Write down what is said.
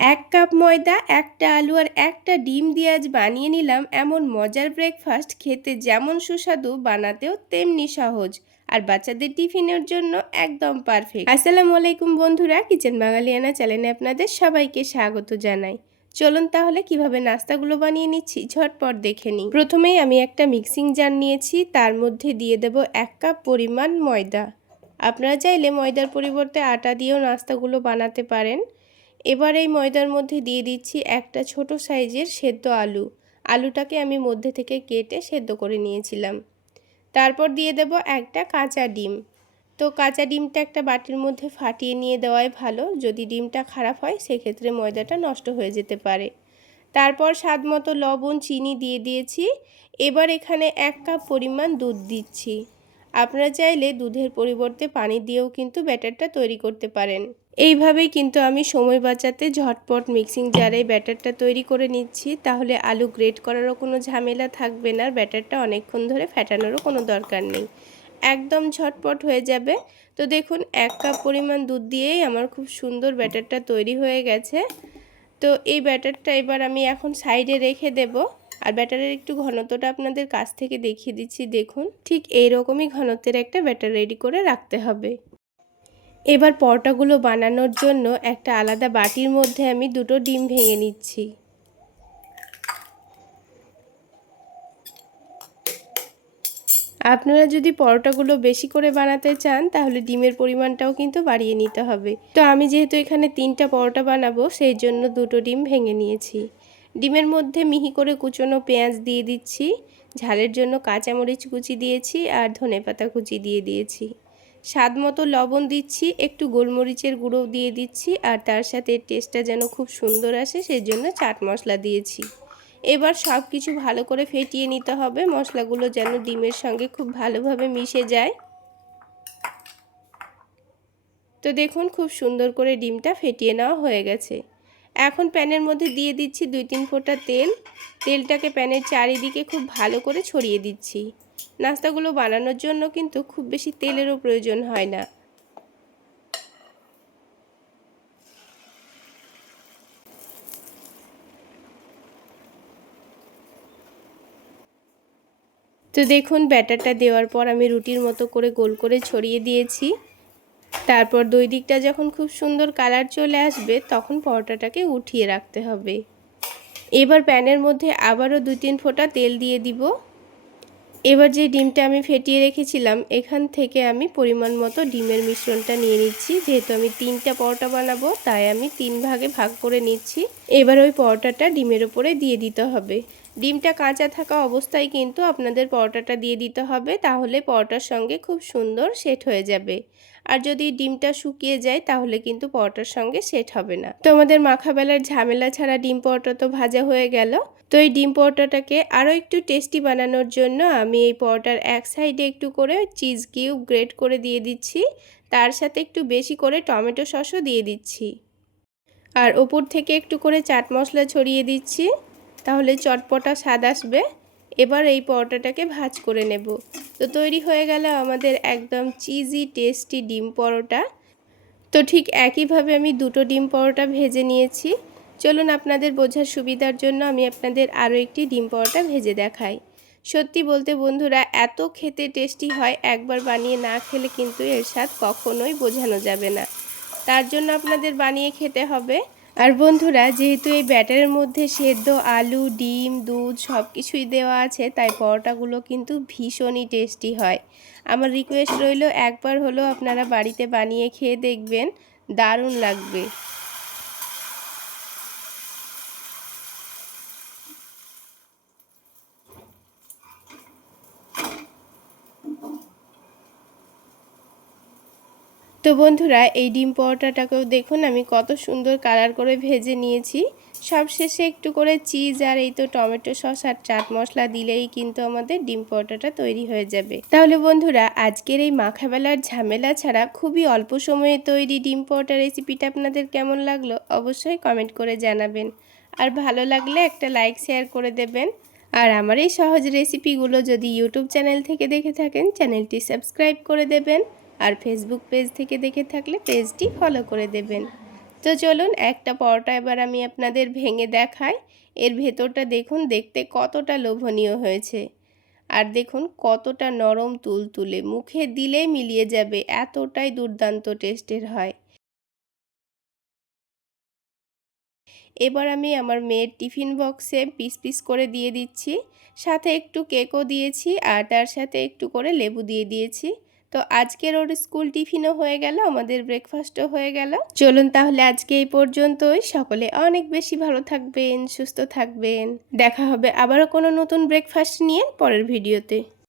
এক কাপ ময়দা, একটা আলু আর একটা ডিম দিয়ে আজ বানিয়ে নিলাম এমন মজার ব্রেকফাস্ট। খেতে যেমন সুস্বাদু, বানাতেও তেমনি সহজ, আর বাচ্চাদের টিফিনের জন্য একদম পারফেক্ট। আসসালামু আলাইকুম বন্ধুরা, কিচেন বাঙালিয়ানা চ্যানেলে আপনাদের সবাইকে স্বাগত জানাই। চলুন তাহলে কিভাবে নাস্তাগুলো বানিয়ে নিচ্ছি ঝটপট দেখে নিই। প্রথমেই আমি একটা মিক্সিং জার নিয়েছি, তার মধ্যে দিয়ে দেব 1 কাপ পরিমাণ ময়দা। আপনারা চাইলে ময়দার পরিবর্তে আটা দিয়েও নাস্তাগুলো বানাতে পারেন। এবার এই ময়দার মধ্যে দিয়ে দিচ্ছি একটা ছোট সাইজের সেদ্ধ আলু। আলুটাকে আমি মধ্যে থেকে কেটে সেদ্ধ করে নিয়েছিলাম। তারপর দিয়ে দেব একটা কাঁচা ডিম। তো কাঁচা ডিমটা একটা বাটির মধ্যে ফাটিয়ে নিয়ে দেওয়াই ভালো, যদি ডিমটা খারাপ হয় সেক্ষেত্রে ময়দাটা নষ্ট হয়ে যেতে পারে। তারপর স্বাদ মতো লবণ, চিনি দিয়ে দিয়েছি। এবার এখানে 1 কাপ পরিমাণ দুধ দিচ্ছি। আপনারা চাইলে দুধের পরিবর্তে পানি দিয়েও কিন্তু ব্যাটারটা তৈরি করতে পারেন। এইভাবেই কিন্তু আমি সময় বাঁচাতে ঝটপট মিক্সিং জারে ব্যাটারটা তৈরি করে নিচ্ছি, তাহলে আলু গ্রেট করারও কোনো ঝামেলা থাকবে না, ব্যাটারটা অনেকক্ষণ ধরে ফেটানোরও কোনো দরকার নেই, একদম ঝটপট হয়ে যাবে। তো দেখুন 1 কাপ পরিমাণ দুধ দিয়েই আমার খুব সুন্দর ব্যাটারটা তৈরি হয়ে গেছে। তো এই ব্যাটারটা এবার আমি এখন সাইডে রেখে দেব। আর ব্যাটারের একটু ঘনত্বটা আপনাদের কাছ থেকে দেখিয়ে দিচ্ছি, দেখুন ঠিক এইরকমই ঘনত্বের একটা ব্যাটার রেডি করে রাখতে হবে। এবার পরোটাগুলো বানানোর জন্য একটা আলাদা বাটির মধ্যে আমি 2টো ডিম ভেঙে নিচ্ছি। আপনারা যদি পরোটাগুলো বেশি করে বানাতে চান তাহলে ডিমের পরিমাণটাও কিন্তু বাড়িয়ে নিতে হবে। তো আমি যেহেতু এখানে 3টা পরোটা বানাবো, সেই জন্য 2টো ডিম ভেঙে নিয়েছি। ডিমের মধ্যে মিহি করে কুচনো পেঁয়াজ দিয়ে দিচ্ছি, ঝালের জন্য কাঁচামরিচ কুচি দিয়েছি আর ধনেপাতা কুচি দিয়ে দিয়েছি। স্বাদ মতো লবণ দিচ্ছি, একটু গোলমরিচের গুঁড়ো দিয়ে দিচ্ছি, আর তার সাথে টেস্টটা যেন খুব সুন্দর আসে সেই জন্য চাট মশলা দিয়েছি। এবার সব কিছু ভালো করে ফেটিয়ে নিতে হবে, মশলাগুলো যেন ডিমের সঙ্গে খুব ভালোভাবে মিশে যায়। তো দেখুন খুব সুন্দর করে ডিমটা ফেটিয়ে নেওয়া হয়ে গেছে। এখন প্যানের মধ্যে দিয়ে দিচ্ছি 2-3 ফোঁটা তেল। তেলটাকে প্যানের চারিদিকে খুব ভালো করে ছড়িয়ে দিচ্ছি। নাস্তাগুলো বানানোর জন্য কিন্তু খুব বেশি তেলেরও প্রয়োজন হয় না। তো দেখুন ব্যাটারটা দেওয়ার পর আমি রুটির মতো করে গোল করে ছড়িয়ে দিয়েছি। তারপর দুই দিকটা যখন খুব সুন্দর কালার চলে আসবে তখন পরোটাটাকে উঠিয়ে রাখতে হবে। এবার প্যানের মধ্যে আবারও 2-3 ফোঁটা তেল দিয়ে দিব। এবার যে ডিমটা আমি ফেটিয়ে রেখেছিলাম এখান থেকে আমি পরিমাণ মতো ডিমের মিশ্রণটা নিয়ে নিচ্ছি। যেহেতু আমি 3টা পরোটা বানাবো তাই আমি 3 ভাগে ভাগ করে নিচ্ছি। এবার ওই পরোটাটা ডিমের ওপরে দিয়ে দিতে হবে। ডিমটা কাঁচা থাকা অবস্থায় কিন্তু আপনাদের পরোটাটা দিয়ে দিতে হবে, তাহলে পরোটার সঙ্গে খুব সুন্দর সেট হয়ে যাবে। আর যদি ডিমটা শুকিয়ে যায় তাহলে কিন্তু পরোটার সঙ্গে সেট হবে না। তো আমাদের মাখা বেলার ঝামেলা ছাড়া ডিম পরোটা তো ভাজা হয়ে গেল। তো এই ডিম পরোটাটাকে আরও একটু টেস্টি বানানোর জন্য আমি এই পরোটার এক সাইডে একটু করে চিজ কিউব গ্রেট করে দিয়ে দিচ্ছি, তার সাথে একটু বেশি করে টমেটো সসও দিয়ে দিচ্ছি, আর ওপর থেকে একটু করে চাট মশলা ছড়িয়ে দিচ্ছি, তাহলে চটপটা স্বাদ আসবে। এবার এই পরোটাটাকে ভাজ করে নেব। তো তৈরি হয়ে গেল আমাদের একদম চিজি টেস্টি ডিম পরোটা। তো ঠিক একইভাবে আমি 2টো ডিম পরোটা ভেজে নিয়েছি। চলুন আপনাদের বোঝার সুবিধার জন্য আমি আপনাদের আরও একটি ডিম পরোটা ভেজে দেখাই। সত্যি বলতে বন্ধুরা এত খেতে টেস্টি হয়, একবার বানিয়ে না খেলে কিন্তু এর স্বাদ কখনোই বোঝানো যাবে না। তার জন্য আপনাদের বানিয়ে খেতে হবে। আর বন্ধুরা যেহেতু এই ব্যাটারের মধ্যে সেদ্ধ আলু, ডিম, দুধ সব কিছুই দেওয়া আছে, তাই পরোটাগুলো কিন্তু ভীষণই টেস্টি হয়। আমার রিকোয়েস্ট রইল একবার হলেও আপনারা বাড়িতে বানিয়ে খেয়ে দেখবেন, দারুণ লাগবে। তো বন্ধুরা এই ডিম পরোটাটাকেও দেখুন আমি কত সুন্দর কালার করে ভেজে নিয়েছি। সবশেষে একটু করে চিজ আর এই তো টমেটো সস আর চাট মশলা দিলেই কিন্তু আমাদের ডিম পরোটাটা তৈরি হয়ে যাবে। তাহলে বন্ধুরা আজকের এই মাখাবেলার ঝামেলা ছাড়া খুবই অল্প সময়ে তৈরি ডিম পরোটা রেসিপিটা আপনাদের কেমন লাগলো অবশ্যই কমেন্ট করে জানাবেন। আর ভালো লাগলে একটা লাইক শেয়ার করে দেবেন। আর আমার এই সহজ রেসিপিগুলো যদি ইউটিউব চ্যানেল থেকে দেখে থাকেন চ্যানেলটি সাবস্ক্রাইব করে দেবেন, আর ফেসবুক পেজ থেকে দেখে থাকলে পেজটি ফলো করে দেবেন। তো চলুন একটা পরোটা এবার আমি আপনাদের ভেঙে দেখাই। এর ভেতরটা দেখুন, দেখতে কতটা লোভনীয় হয়েছে। আর দেখুন কতটা নরম তুলতুলে, মুখে দিলেই মিলিয়ে যাবে, এতটাই দুর্দান্ত টেস্টের হয়। এবার আমি আমার মেয়ের টিফিন বক্সে পিস পিস করে দিয়ে দিচ্ছি, সাথে একটু কেকও দিয়েছি আর তার সাথে একটু করে লেবু দিয়ে দিয়েছি। তো আজকের ওর স্কুল টিফিনও হয়ে গেল, আমাদের ব্রেকফাস্টও হয়ে গেল। চলুন তাহলে আজকে এই পর্যন্তই। সকলে অনেক বেশি ভালো থাকবেন, সুস্থ থাকবেন। দেখা হবে আবারও কোনো নতুন ব্রেকফাস্ট নিয়ে পরের ভিডিওতে।